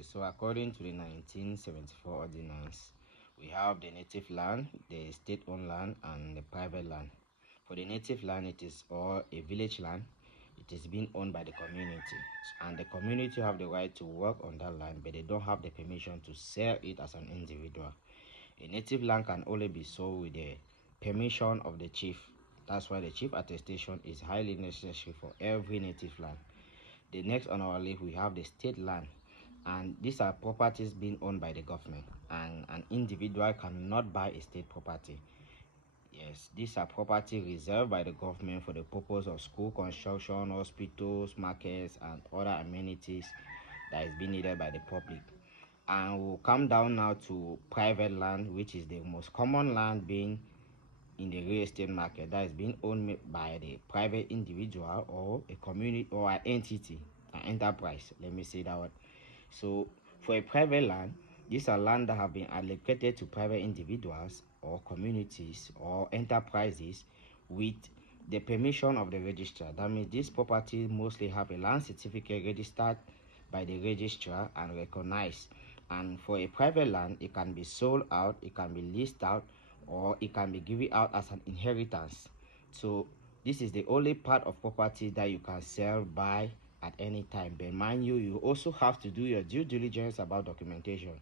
Okay, so according to the 1974 ordinance, we have the native land, the state-owned land, and the private land. For the native land, it is or a village land. It is being owned by the community, and the community have the right to work on that land, but they don't have the permission to sell it as an individual. A native land can only be sold with the permission of the chief. That's why the chief attestation is highly necessary for every native land. The next on our list, we have the state land, and these are properties being owned by the government, and an individual cannot buy a state property. Yes, these are property reserved by the government for the purpose of school construction, hospitals, markets, and other amenities that is being needed by the public. And we'll come down now to private land, which is the most common land being in the real estate market, that is being owned by the private individual or a community or an entity, an enterprise. Let me say that word. So for a private land, these are land that have been allocated to private individuals or communities or enterprises with the permission of the registrar. That means this property mostly have a land certificate registered by the registrar and recognized. And for a private land, it can be sold out, it can be leased out, or it can be given out as an inheritance. So this is the only part of property that you can sell, buy at any time. But mind you, you also have to do your due diligence about documentation,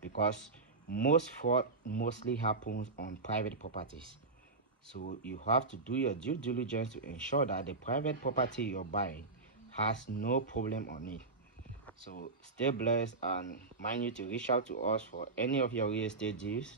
because most fraud mostly happens on private properties. So you have to do your due diligence to ensure that the private property you're buying has no problem on it. So stay blessed, and mind you to reach out to us for any of your real estate deals.